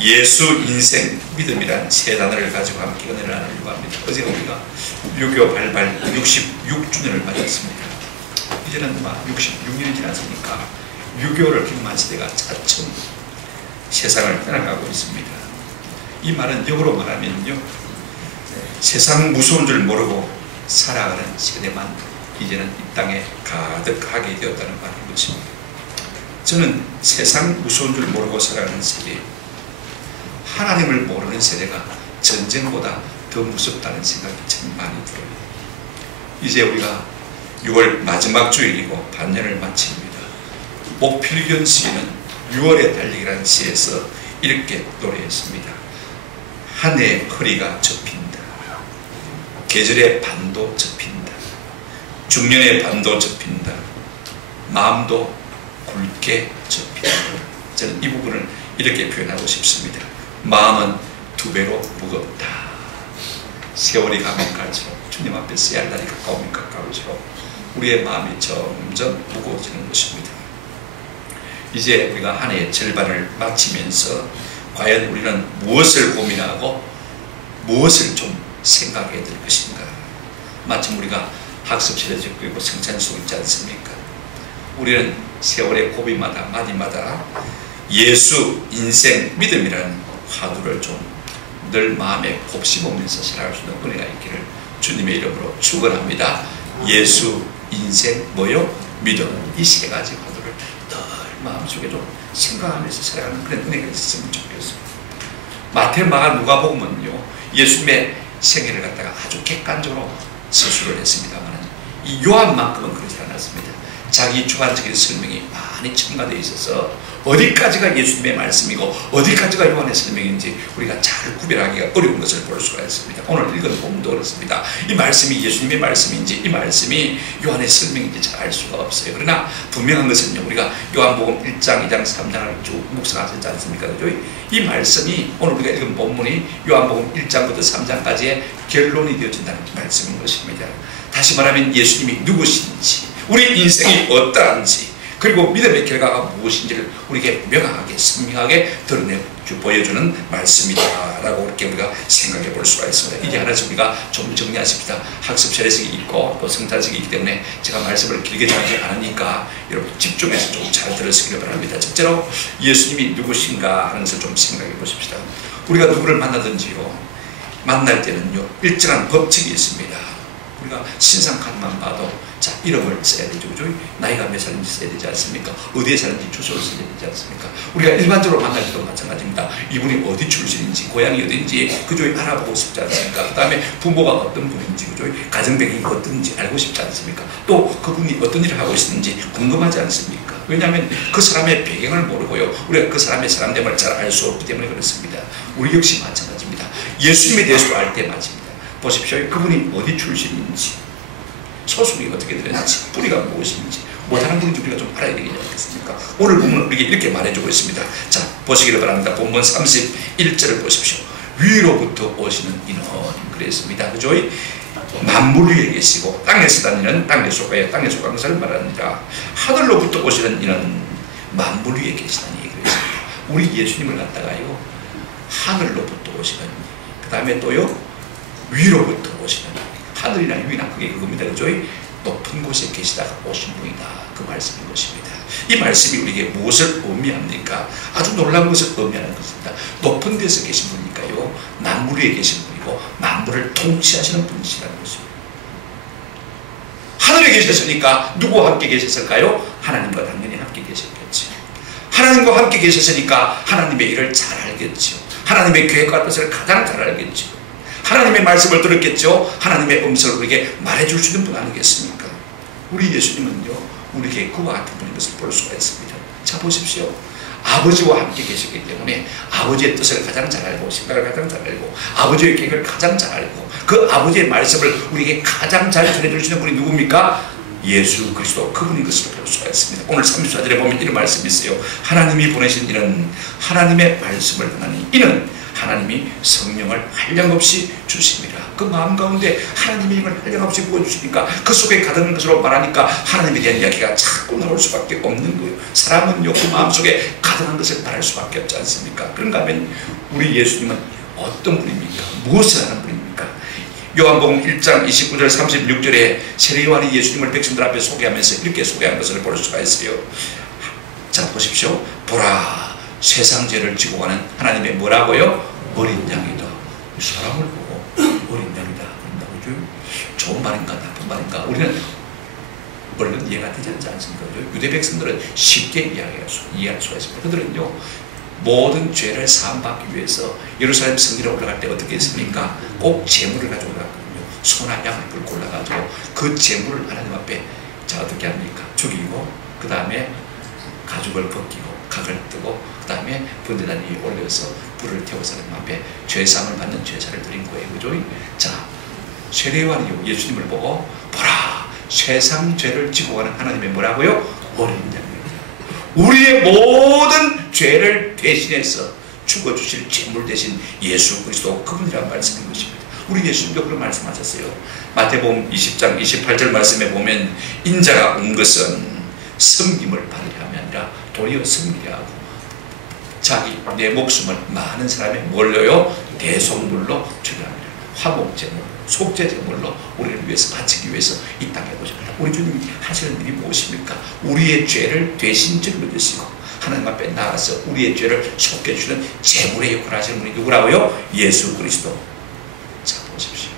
예수, 인생, 믿음이란 세 단어를 가지고 함께 은혜를 나누려고 합니다. 어제 우리가 유교 발발 66주년을 맞았습니다. 이제는 막 66년이 지났으니까 유교를 경험한 세대가 차츰 세상을 떠나가고 있습니다. 이 말은 역으로 말하면요, 세상 무서운 줄 모르고 살아가는 세대만 이제는 이 땅에 가득하게 되었다는 말인 것입니다. 저는 세상 무서운 줄 모르고 살아가는 세대, 하나님을 모르는 세대가 전쟁보다 더 무섭다는 생각이 참 많이 들어요. 이제 우리가 6월 마지막 주일이고 반년을 마칩니다. 목필견 시인은 6월의 달리기라는 시에서 이렇게 노래했습니다. 한 해의 허리가 접힌다. 계절의 반도 접힌다. 중년의 반도 접힌다. 마음도 굵게 접힌다. 저는 이 부분을 이렇게 표현하고 싶습니다. 마음은 2배로 무겁다. 세월이 가면 갈수록 주님 앞에 서야 할 날이 가까우면 가까울수록 우리의 마음이 점점 무거워지는 것입니다. 이제 우리가 한 해의 절반을 마치면서 과연 우리는 무엇을 고민하고 무엇을 좀 생각해야 될 것인가. 마침 우리가 학습실에 적고 있고 성찬송 있지 않습니까? 우리는 세월의 고비마다 마디마다 예수, 인생, 믿음이라는 화두를 좀 늘 마음에 곱씹으면서 살아갈 수 있는 은혜가 있기를 주님의 이름으로 축원합니다. 예수, 인생, 뭐요? 믿음. 이 세 가지 화두를 늘 마음속에 좀 생각하면서 살아가는 그런 은혜가 있었으면 좋겠습니다. 마태, 마가, 누가복음은요, 예수님의 생애를 갖다가 아주 객관적으로 서술을 했습니다만 이 요한만큼은 그렇지 않았습니다. 자기 주관적인 설명이 많이 첨가되어 있어서 어디까지가 예수님의 말씀이고 어디까지가 요한의 설명인지 우리가 잘 구별하기가 어려운 것을 볼 수가 있습니다. 오늘 읽은 본문도 그렇습니다. 이 말씀이 예수님의 말씀인지 이 말씀이 요한의 설명인지 잘 알 수가 없어요. 그러나 분명한 것은요, 우리가 요한복음 1장, 2장, 3장을 쭉 묵상하셨지 않습니까? 이 말씀이 오늘 우리가 읽은 본문이 요한복음 1장부터 3장까지의 결론이 되어진다는 말씀인 것입니다. 다시 말하면 예수님이 누구신지, 우리 인생이 어떠한지, 그리고 믿음의 결과가 무엇인지를 우리에게 명확하게 선명하게 드러내 보여주는 말씀이다라고 이렇게 우리가 생각해 볼 수가 있습니다. 이제 하나씩 우리가 좀 정리하십시다. 학습 세례식이 있고 또 성탄식이 있기 때문에 제가 말씀을 길게 전하지 않으니까 여러분 집중해서 좀 잘 들으시기를 바랍니다. 첫째로 예수님이 누구신가 하는 것을 좀 생각해 보십시다. 우리가 누구를 만나든지요, 만날 때는요, 일정한 법칙이 있습니다. 우리가 신상 카드만 봐도 자, 이름을 써야 되죠. 그죠? 나이가 몇 살인지 써야 되지 않습니까? 어디에 사는지 주소를 써야 되지 않습니까? 우리가 일반적으로 만날 때도 마찬가지입니다. 이분이 어디 출신인지, 고향이 어딘지, 그죠? 알아보고 싶지 않습니까? 그 다음에 부모가 어떤 분인지, 그죠? 가정배경이 어떤지 알고 싶지 않습니까? 또 그분이 어떤 일을 하고 있는지 궁금하지 않습니까? 왜냐하면 그 사람의 배경을 모르고요, 우리가 그 사람의 사람됨을 잘 알 수 없기 때문에 그렇습니다. 우리 역시 마찬가지입니다. 예수님에 대해서도 알 때 맞습니다. 보십시오. 그분이 어디 출신인지, 소속이 어떻게 되는지, 뿌리가 무엇인지, 못하는 분인지 우리가 좀 알아야 되지 않겠습니까? 오늘 보면 우리에게 이렇게 말해주고 있습니다. 자, 보시기를 바랍니다. 본문 31절을 보십시오. 위로부터 오시는 이는 그랬습니다. 그죠? 만물 위에 계시고 땅에서 다니는, 땅에 속하여 땅에 속한 것을 말합니다. 하늘로부터 오시는 이는 만물 위에 계시다니 그랬습니다. 우리 예수님을 갖다가요, 하늘로부터 오시는, 그 다음에 또요, 위로부터 오시는, 하늘이나 위나 그게 그겁니다. 그죠? 높은 곳에 계시다가 오신 분이다. 그 말씀인 것입니다. 이 말씀이 우리에게 무엇을 의미합니까? 아주 놀라운 것을 의미하는 것입니다. 높은 데서 계신 분이니까요, 만물 위에 계신 분이고 만물을 통치하시는 분이시라는 것입니다. 하늘에 계셨으니까 누구와 함께 계셨을까요? 하나님과 당연히 함께 계셨겠죠. 하나님과 함께 계셨으니까 하나님의 일을 잘 알겠죠. 하나님의 계획과 뜻을 가장 잘 알겠죠. 하나님의 말씀을 들었겠죠. 하나님의 음성을 우리에게 말해줄 수 있는 분 아니겠습니까? 우리 예수님은요, 우리에게 그와 같은 분인 것을 볼 수가 있습니다. 자, 보십시오. 아버지와 함께 계시기 때문에 아버지의 뜻을 가장 잘 알고, 생각을 가장 잘 알고, 아버지의 계획을 가장 잘 알고, 그 아버지의 말씀을 우리에게 가장 잘 전해줄 수 있는 분이 누굽니까? 예수 그리스도, 그분인 것을 볼 수가 있습니다. 오늘 34절에 보면 이런 말씀이 있어요. 하나님이 보내신 이는 하나님의 말씀을 하나니, 이는 하나님이 성령을 한량없이 주십니다. 그 마음 가운데 하나님의 힘을 한량없이 부어주시니까 그 속에 가득한 것으로 말하니까 하나님에 대한 이야기가 자꾸 나올 수밖에 없는 거예요. 사람은요, 그 마음속에 가득한 것을 말할 수밖에 없지 않습니까? 그런가 하면 우리 예수님은 어떤 분입니까? 무엇을 하는 분입니까? 요한복음 1장 29절 36절에 세례요한이 예수님을 백성들 앞에 소개하면서 이렇게 소개한 것을 볼 수가 있어요. 자, 보십시오. 보라, 세상 죄를 지고 가는 하나님의 뭐라고요? 어린 양이다. 사람을 보고 어린 양이다 그런다고요? 좋은 말인가 나쁜 말인가? 우리는 얼른 이해가 되지 않습니까? 유대 백성들은 쉽게 이해할 수가 있습니다. 그들은요, 모든 죄를 사함받기 위해서 예루살렘 성전에 올라갈 때 어떻게 했습니까? 꼭 제물을 가지고 올라갔거든요. 소나 양을 끌고 올라가지고 그 제물을 하나님 앞에 자 어떻게 합니까? 죽이고 그 다음에 가죽을 벗기고 각을 뜨고 그 다음에 번제단 위에 올려서 불을 태워서 하나님 앞에 죄사함을 받는 제사를 드린 거예요. 그죠? 자, 세례요한이 예수님을 보고 보라, 세상 죄를 지고 가는 하나님의 뭐라고요? 어린 양입니다. 우리의 모든 죄를 대신해서 죽어주실 제물 대신 예수 그리스도 그분이란 말씀인 것입니다. 우리 예수님도 그런 말씀하셨어요. 마태복음 20장 28절 말씀에 보면 인자가 온 것은 섬김을 받으려 함이 아니라 도리어 섬기려 하고 자기 내 목숨을 많은 사람이 뭘로요? 대속물로 주려 합니다. 화목제물, 속죄제물로 우리를 위해서 바치기 위해서 이 땅에 오셨다. 우리 주님이 하시는 일이 무엇입니까? 우리의 죄를 대신 짊어지시고 하나님 앞에 나가서 우리의 죄를 속해주는 제물의 역할을 하시는 분이 누구라고요? 예수 그리스도. 자, 보십시오.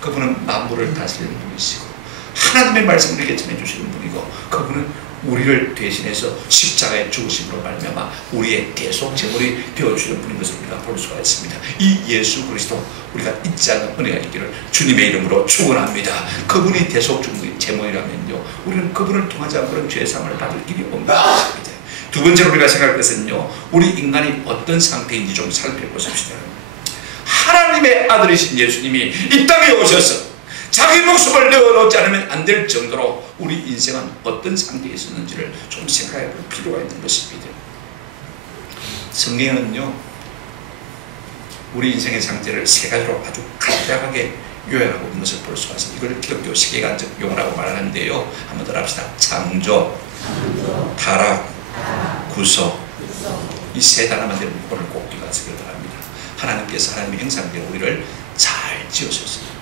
그분은 만물을 다스리는 분이시고 하나님의 말씀을 이렇게 전해주시는 분이고 그분은 우리를 대신해서 십자가에 죽으심으로 말미암아 우리의 대속 제물이 되어주는 분인 것을 우리가 볼 수가 있습니다. 이 예수 그리스도 우리가 잊지 않는 은혜가 있기를 주님의 이름으로 축원합니다. 그분이 대속 제물이라면요, 우리는 그분을 통하지 않고는 죄사함을 받을 길이 없는 것입니다. 두 번째로 우리가 생각할 것은요, 우리 인간이 어떤 상태인지 좀 살펴보십시다. 하나님의 아들이신 예수님이 이 땅에 오셔서 자기 목숨을 내어놓지 않으면 안 될 정도로 우리 인생은 어떤 상태에 있었는지를 좀 생각해 볼 필요가 있는 것입니다. 성경은요, 우리 인생의 상태를 세 가지로 아주 간략하게 요약하고 있는 것을 볼 수가 있습니다. 이걸 기독교 세계관적 용어라고 말하는데요. 한번 더 합시다. 창조, 타락, 구속. 이 세 단어만 되면 오늘 꼭 기억하시길 바랍니다. 하나님께서 하나님의 형상대로 우리를 잘 지으셨습니다.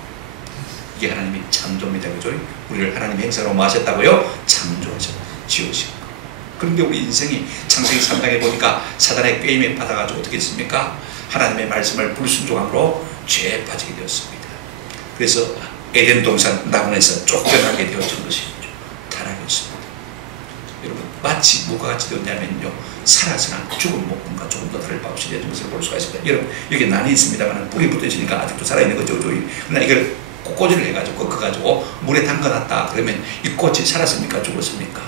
이게 하나님이 창조입니다. 그죠? 우리를 하나님의 행사로 뭐 하셨다고요? 창조하셔 지으시고. 그런데 우리 인생이 창세기 3장에 보니까 사단의 꾀임에 받아가지고 어떻게 했습니까? 하나님의 말씀을 불순종함으로 죄에 빠지게 되었습니다. 그래서 에덴 동산 낙원에서 쫓겨나게 되었던 것이 타락이었습니다. 여러분, 마치 뭐가 같이 되었냐면요, 살아서나 죽은 목금과 조금 더 다를 바 없이 되는 것을 볼 수가 있습니다. 여러분, 여기 난이 있습니다만 뿌리 붙어 있으니까 아직도 살아있는 거죠. 그러나 이걸 꽃꽂이를 해가지고 꺾어가지고 물에 담가놨다 그러면 이 꽃이 살았습니까? 죽었습니까?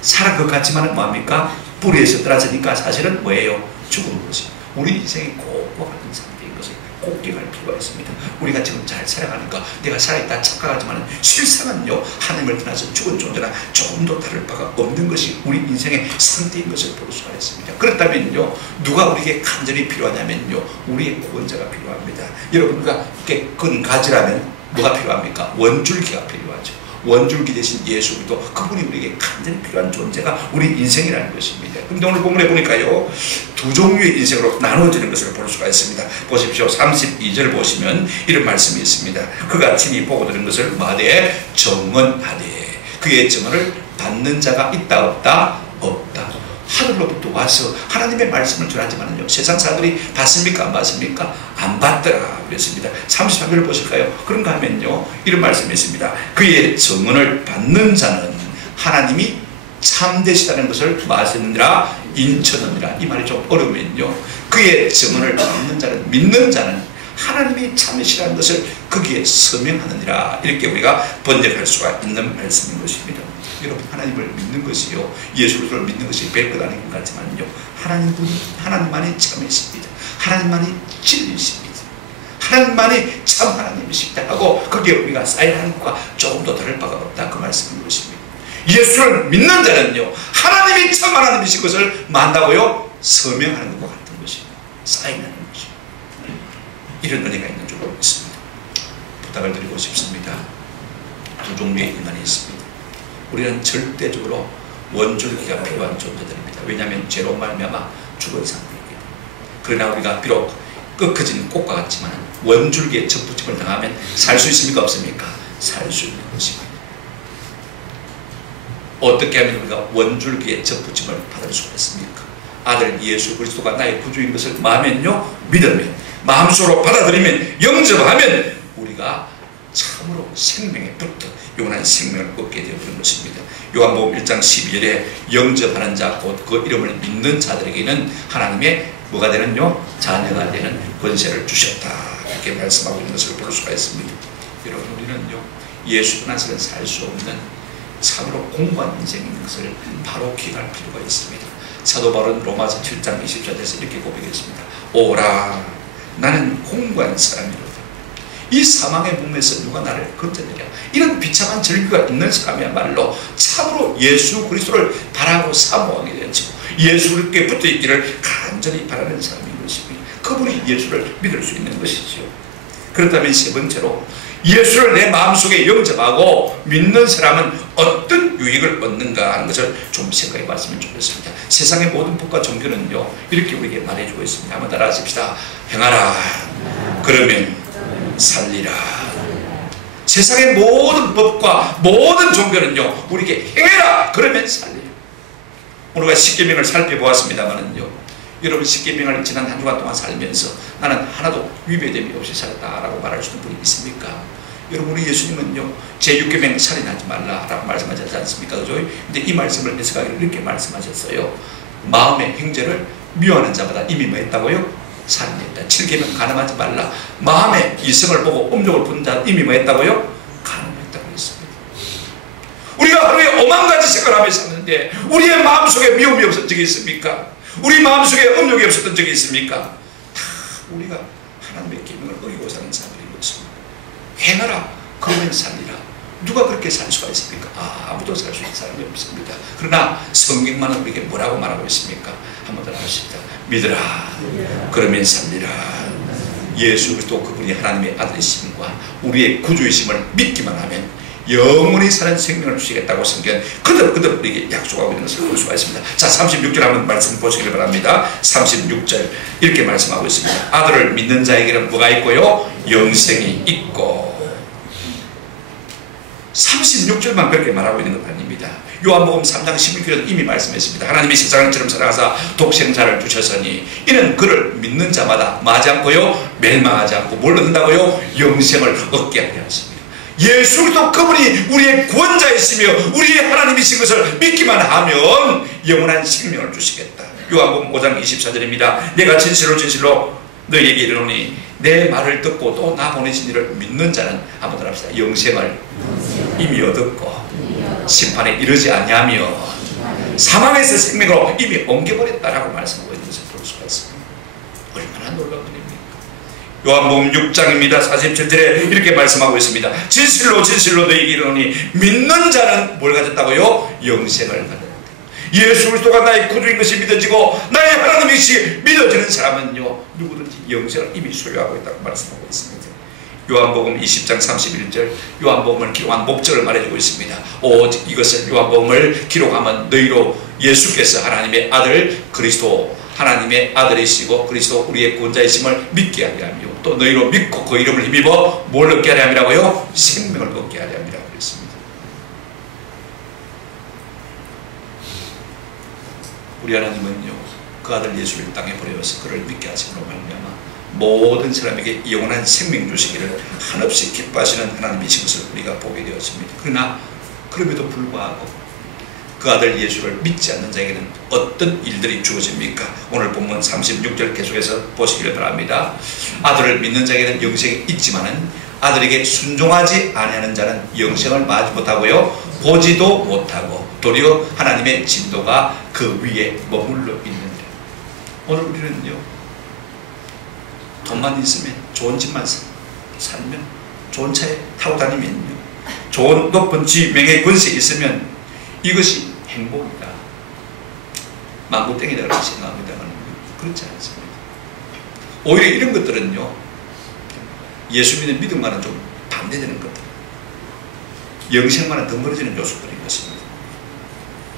살아 것 같지만 뭐합니까? 뿌리에서 떨어지니까 사실은 뭐예요? 죽은 것이. 우리 인생이 꼭과 같은 상태인 것을 꼭 기억할 필요가 있습니다. 우리가 지금 잘 살아가니까 내가 살아있다 착각하지만 실상은요, 하나님을 떠나서 죽은 존재나 조금도 다를 바가 없는 것이 우리 인생의 상태인 것을 볼 수가 있습니다. 그렇다면요, 누가 우리에게 간절히 필요하냐면요, 우리의 구원자가 필요합니다. 여러분, 우리가 이렇게 끈 가지라면 뭐가 필요합니까? 원줄기가 필요하죠. 원줄기 대신 예수 그리스도, 그분이 우리에게 간절히 필요한 존재가 우리 인생이라는 것입니다. 그런데 오늘 본문에 보니까요, 두 종류의 인생으로 나누어지는 것을 볼 수가 있습니다. 보십시오. 32절 보시면 이런 말씀이 있습니다. 그가 친히 보고 들은 것을 말하되 정언하되 그의 정언을 받는 자가 있다 없다? 없다. 하늘로부터 와서 하나님의 말씀을 전하지만요, 세상 사람들이 받습니까? 안 받습니까? 안 받더라 그랬습니다. 33절을 보실까요? 그런가 하면요, 이런 말씀이 있습니다. 그의 정언을 받는 자는 하나님이 참되시다는 것을 말씀이라 인천하니라. 이 말이 좀 어려우면요, 그의 정언을 받는 자는, 믿는 자는 하나님이 참되시다는 것을 거기에 서명하느니라. 이렇게 우리가 번역할 수가 있는 말씀인 것입니다. 여러분, 하나님을 믿는 것이요, 예수 그리스도를 믿는 것이 별것 아닌 것 같지만요, 하나님만이 참이십니다. 하나님만이 진리십니다. 하나님만이 참 하나님이시다 하고 거기에 우리가 쌓여하는 것과 조금 더 다를 바가 없다, 그 말씀인 것입니다. 예수를 믿는 자는요, 하나님이 참 하나님이신 것을 만다고요, 서명하는 것과 같은 것입니다. 쌓이는 것입니다. 이런 은혜가 있는 줄로 믿습니다. 부탁을 드리고 싶습니다. 두 종류의 인간이 있습니다. 우리는 절대적으로 원줄기가 필요한 존재들입니다. 왜냐하면 죄로 말미암아 죽은 상태이기 때문에. 그러나 우리가 비록 꺾어진 꽃과 같지만 원줄기에 접붙임을 당하면 살 수 있습니까? 없습니까? 살 수 있는 것입니다. 어떻게 하면 우리가 원줄기에 접붙임을 받을 수가 있습니까? 아들 예수 그리스도가 나의 구주인 것을 마음에는요 믿으면, 마음속으로 받아들이면, 영접하면 우리가 참으로 생명에 붙어 영원한 생명을 얻게 되어버린 것입니다. 요한복음 1장 12절에 영접하는 자 곧 그 이름을 믿는 자들에게는 하나님의 뭐가 되는요? 자녀가 되는 권세를 주셨다. 이렇게 말씀하고 있는 것을 볼 수가 있습니다. 여러분, 우리는요 예수 떠나서는 살 수 없는 참으로 공고한 인생인 것을 바로 기억할 필요가 있습니다. 사도 바울은 로마서 7장 24절에서 이렇게 고백했습니다. 오라, 나는 공고한 사람이로다. 이 사망의 몸에서 누가 나를 건져내랴. 이런 비참한 절규가 있는 사람이야말로 참으로 예수 그리스도를 바라고 사모하게 되었죠. 예수께 붙어 있기를 간절히 바라는 사람인 것입니다. 그분이 예수를 믿을 수 있는 것이죠. 그렇다면 세 번째로, 예수를 내 마음속에 영접하고 믿는 사람은 어떤 유익을 얻는가 하는 것을 좀 생각해 봤으면 좋겠습니다. 세상의 모든 법과 종교는요 이렇게 우리에게 말해주고 있습니다. 한번 따라 하십시다. 행하라, 그러면 살리라. 세상의 모든 법과 모든 종교는요 우리에게 행해라, 그러면 살리라. 오늘 우리가 십계명을 살펴보았습니다만은요, 여러분 십계명을 지난 한 주간 동안 살면서 나는 하나도 위배됨이 없이 살았다라고 말할 수 있는 분이 있습니까? 여러분, 우리 예수님은요 제6계명 살인하지 말라라고 말씀하셨지 않습니까? 그죠? 근데 이 말씀을 해석하기를 이렇게 말씀하셨어요. 마음의 행제를 미워하는 자마다 이미 뭐 했다고요? 살인했다. 7계명 간음하지 말라. 마음의 이성을 보고 음욕을 부는 자 이미 뭐 했다고요? 간음했다고 했습니다. 우리가 하루에 5만 가지 생각을 하며 사는데 우리의 마음속에 미움이 없었던 적이 있습니까? 우리 마음속에 음욕이 없었던 적이 있습니까? 다 우리가 하나님의 계명을 어기고 사는 사람들인 것입니다. 행하라, 그러면 살리라. 누가 그렇게 살 수가 있습니까? 아무도 살 수 있는 사람이 없습니다. 그러나 성경만은 우리에게 뭐라고 말하고 있습니까? 한번 더 하십시다. 믿으라, 그러면 살리라. 예수 그리스도 그분이 하나님의 아들이심과 우리의 구주이심을 믿기만 하면 영원히 사는 생명을 주시겠다고 성경은 그대로 우리에게 약속하고 있는 것을 볼 수가 있습니다. 자, 36절 한번 말씀 보시길 바랍니다. 36절 이렇게 말씀하고 있습니다. 아들을 믿는 자에게는 뭐가 있고요? 영생이 있고. 36절만 그렇게 말하고 있는 것 아닙니다. 요한복음 3장 16절에도 이미 말씀했습니다. 하나님이 세상을 처럼 사랑하사 독생자를 주셨으니 이는 그를 믿는 자마다 마지 않고요 멸망하지 않고 뭘 얻는다고요? 영생을 얻게 하려 하십니다. 예수 그리스도 그분이 우리의 구원자이시며 우리의 하나님이신 것을 믿기만 하면 영원한 생명을 주시겠다. 요한복음 5장 24절입니다. 내가 진실로 진실로 너희에게 이르노니 내 말을 듣고 또 나 보내신 이를 믿는 자는 한번 더 합시다. 영생을 이미 얻었고 심판에 이르지 아니하며 사망에서 생명으로 이미 옮겨버렸다라고 말씀하고 있는 것을 볼 수가 있습니다. 얼마나 놀라운 일입니까? 요한복음 6장입니다. 47절에 이렇게 말씀하고 있습니다. 진실로 진실로 너희에게 이르노니 믿는 자는 뭘 가졌다고요? 영생을 가졌다. 예수 그리스도가 나의 구주인 것이 믿어지고 나의 하나님이시 믿어지는 사람은요 누구든지 영생을 이미 소유하고 있다고 말씀하고 있습니다. 요한복음 20장 31절 요한복음을 기록한 목적을 말해주고 있습니다. 오직 이것을 요한복음을 기록하면 너희로 예수께서 하나님의 아들 그리스도 하나님의 아들이시고 그리스도 우리의 구원자이심을 믿게 하려 하며 또 너희로 믿고 그 이름을 힘입어 뭘 얻게 하려 함이라고요? 생명을 얻게 하려 함이라고 그랬습니다. 우리 하나님은요 그 아들 예수를 땅에 보내어서 그를 믿게 하심으로 말미암아 모든 사람에게 영원한 생명 주시기를 한없이 기뻐하시는 하나님이신 것을 우리가 보게 되었습니다. 그러나 그럼에도 불구하고 그 아들 예수를 믿지 않는 자에게는 어떤 일들이 주어집니까? 오늘 본문 36절 계속해서 보시기를 바랍니다. 아들을 믿는 자에게는 영생이 있지만은 아들에게 순종하지 아니하는 자는 영생을 맞지 못하고요 보지도 못하고 도리어 하나님의 진도가 그 위에 머물러 있는데, 오늘 우리는요 돈만 있으면 좋은 집만 살면 좋은 차에 타고 다니면요 좋은 높은 지명의 권세 있으면 이것이 행복이다 망고땡이다 그렇게 생각합니다만 그렇지 않습니다. 오히려 이런 것들은요 예수 믿는 믿음과는 좀 반대되는 것들, 영생과는 더 멀어지는 요소들인 것입니다.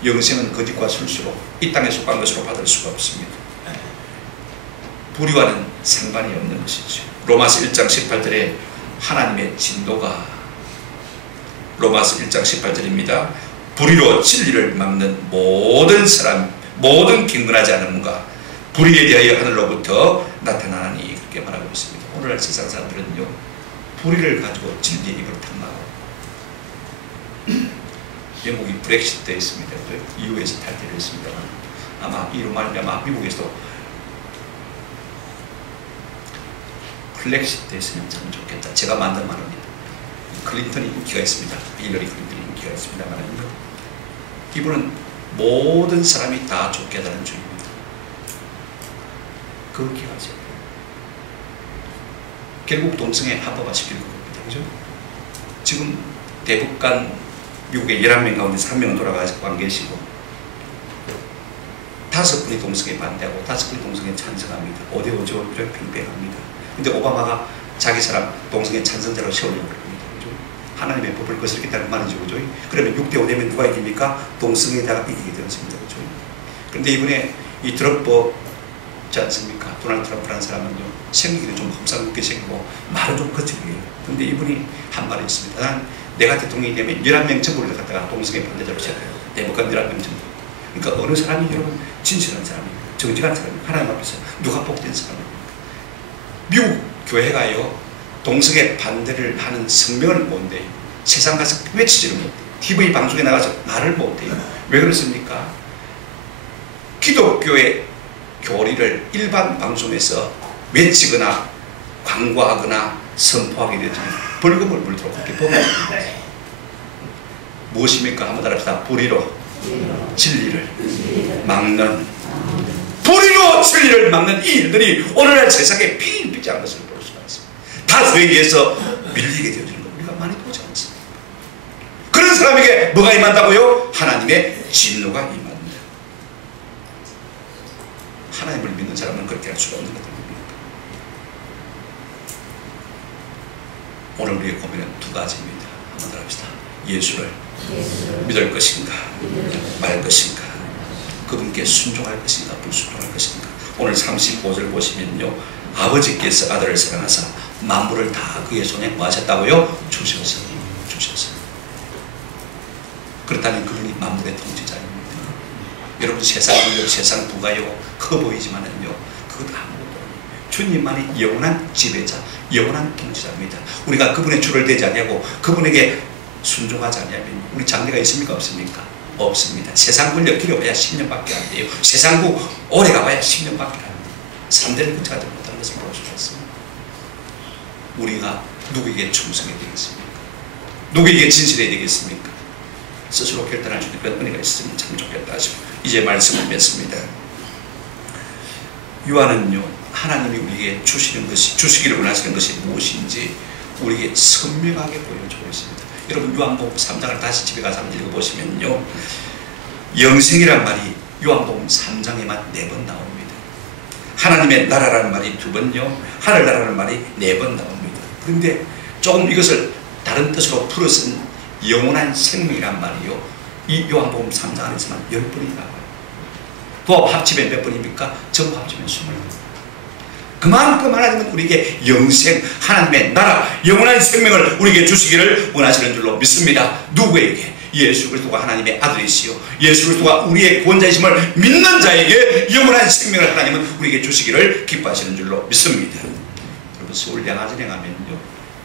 영생은 거짓과 술수로 이 땅에 속한 것으로 받을 수가 없습니다. 불의와는 상관이 없는 것이죠. 로마서 1장 18절에 하나님의 진노가, 로마서 1장 18절입니다. 불의로 진리를 막는 모든 사람, 모든 경건하지 않은 뭔가 불의에 대하여 하늘로부터 나타나니, 그렇게 말하고 있습니다. 오늘날 세상 사람들은요, 불의를 가지고 진리의 입을 탐나고, 영국이 브렉시트 때 있습니다. EU에서 탈퇴를 했습니다만 아마 이로 말미암아 미국에서도 클렉시트 했으면 참 좋겠다. 제가 만든 말입니다. 클린턴이 인기가 있습니다. 힐러리 클린턴이 인기가 있습니다만 이분은 모든 사람이 다 좋게 하다는 주의입니다. 그걸 기억하세요. 결국 동성애 합법화시킬 겁니다. 그죠? 지금 대북 간 미국의 11명 가운데서 1명은 돌아가서 안 계시고 5분이 동성애 반대하고 5분이 동성애 찬성합니다. 5대5죠. 팽팽합니다. 근데 오바마가 자기 사람 동성애 찬성자로 세우려고 합니다. 그죠? 하나님의 법을 거스르겠다는 말이죠. 그죠? 그러면 6대5 되면 누가 이깁니까? 동성애자가 이기게 되었습니다. 그죠? 그런데 이번에 이 트럼프 있지 않습니까? 도널드 트럼프라는 사람은요, 생기기는 좀 험상궂게 생기고 말은 좀 거칠게 해요. 근데 이분이 한 말이 있습니다. 난 내가 대통령이 되면 11명 정부를 갖다가 동성애 반대자로 세워요. 대법관 11명 정부. 그러니까 어느 사람이 여러분 진실한 사람입니까? 정직한 사람입니까? 하나님 앞에서 누가 복된 사람입니까? 미국 교회가요, 동성애 반대를 하는 성명을 못 내요. 세상 가서 외치지를 못해요. TV 방송에 나가서 말을 못해요. 왜 그렇습니까? 기독교의 교리를 일반 방송에서 외치거나 광고하거나 선포하게 되면 벌금을 물도록 그렇게 법합니다. 무엇입니까? 한번 따라합시다. 불의로 진리를 막는, 불의로 진리를 막는 이 일들이 오늘날 세상에 빈비장한 것을 볼 수가 있습니다. 다수에 의해서 밀리게 되어지는 걸 우리가 많이 보지 않습니다. 그런 사람에게 뭐가 임한다고요? 하나님의 진노가 임합니다. 하나님을 믿는 사람은 그렇게 할 수가 없는 것입니다. 오늘 우리의 고민은 두 가지입니다. 한번 더 합시다. 예수를 믿을 것인가, 말 것인가, 그분께 순종할 것인가, 불순종할 것인가. 오늘 35절 보시면요, 아버지께서 아들을 사랑하사 만물을 다 그의 손에 뭐 하셨다고요? 주셔서. 그렇다면 그분이 만물의 통치자입니다. 여러분, 세상 권력, 세상 부가요, 커 보이지만은요, 그것도 아무것도 아니에요. 주님만이 영원한 지배자, 영원한 통치자입니다. 우리가 그분의 줄을 대지 않냐고, 그분에게 순종하지 않냐면 우리 장래가 있습니까? 없습니까? 없습니다. 세상 권력 길어봐야 10년밖에 안 돼요. 세상국 오래 가봐야 10년밖에 안 돼요. 3대를 근처하지 못하는 것을 볼 수가 있습니다. 우리가 누구에게 충성해야 되겠습니까? 누구에게 진실해야 되겠습니까? 스스로 결단할 수 있는 그런 은혜가 있으면 참 좋겠다 하시고 이제 말씀을 맺습니다. 요한은요, 하나님이 우리에게 주시기를 원하시는 것이 무엇인지 우리에게 선명하게 보여주고 있습니다. 여러분, 요한복음 3장을 다시 집에 가서 한번 읽어보시면요, 영생이란 말이 요한복음 3장에만 4번 나옵니다. 하나님의 나라라는 말이 2번요, 하늘나라라는 말이 4번 나옵니다. 그런데 조금 이것을 다른 뜻으로 풀어쓴 영원한 생명이란 말이요, 이 요한복음 3장 안에서만 10번이 나와요. 도합 합치면 몇 번입니까? 전부 합치면 20번. 그만큼 하나님은 우리에게 영생, 하나님의 나라, 영원한 생명을 우리에게 주시기를 원하시는 줄로 믿습니다. 누구에게? 예수 그리스도가 하나님의 아들이시요, 예수 그리스도가 우리의 구원자이심을 믿는 자에게 영원한 생명을 하나님은 우리에게 주시기를 기뻐하시는 줄로 믿습니다. 여러분, 서울 양화진에 가면요,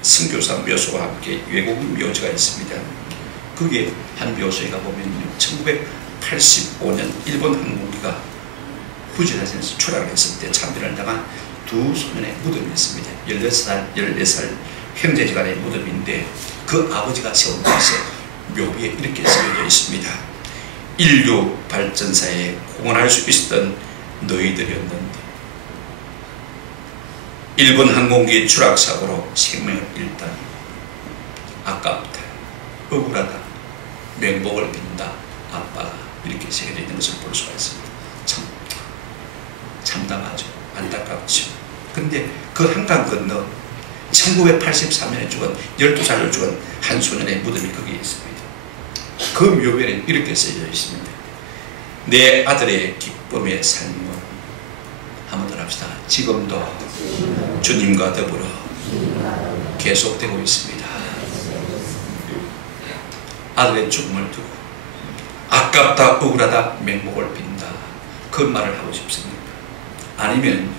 선교사 묘소와 함께 외국인 묘지가 있습니다. 거기에 한 묘소에 가보면요, 1985년 일본 항공기가 후진하면서 추락을 했을 때 참변을 당한 두 소년의 무덤이 있습니다. 16살, 14살 형제지간의 무덤인데 그 아버지가 세운 곳에 묘비에 이렇게 쓰여져 있습니다. 인류 발전사에 공헌할 수 있었던 너희들이었는데 일본 항공기 추락사고로 생명을 잃다니 아깝다, 억울하다, 맹복을 빈다, 아빠가 이렇게 새겨져 있는 것을 볼 수가 있습니다. 참 참담하죠. 안타깝죠. 근데 그 한강 건너 1983년에 죽은 12살로 죽은 한 소년의 무덤이 거기에 있습니다. 그 묘변에 이렇게 써져 있습니다. 내 아들의 기쁨의 삶은, 한번 더 합시다. 지금도 주님과 더불어 계속되고 있습니다. 아들의 죽음을 두고 아깝다, 억울하다, 맹목을 빈다, 그 말을 하고 싶습니다. 아니면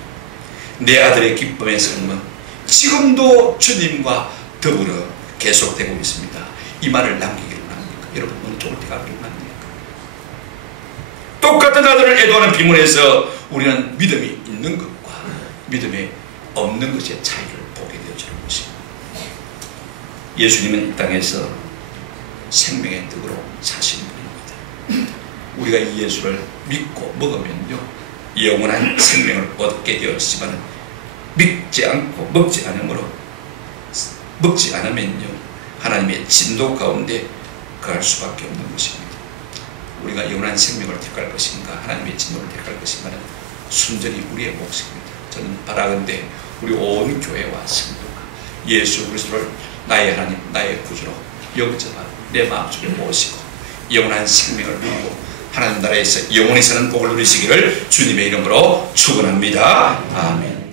내 아들의 기쁨의 삶은 지금도 주님과 더불어 계속되고 있습니다, 이 말을 남기기를 합니까? 여러분, 어느 쪽을 택하기를 합니까? 똑같은 아들을 애도하는 비문에서 우리는 믿음이 있는 것과 믿음이 없는 것의 차이를 보게 되어지는 것입니다. 예수님은 이 땅에서 생명의 떡으로 사신 분입니다. 우리가 이 예수를 믿고 먹으면요, 영원한 생명을 얻게 되었지만 믿지 않고 먹지 않으면요, 하나님의 진노 가운데 거할 수밖에 없는 것입니다. 우리가 영원한 생명을 택할 것인가, 하나님의 진노를 택할 것인가, 순전히 우리의 몫입니다. 저는 바라건대 우리 온 교회와 성도가 예수 그리스도를 나의 하나님, 나의 구주로 영접하고 내 마음속에 모시고 영원한 생명을 누리고 하나님 나라에서 영원히 사는 복을 누리시기를 주님의 이름으로 축원합니다. 아멘.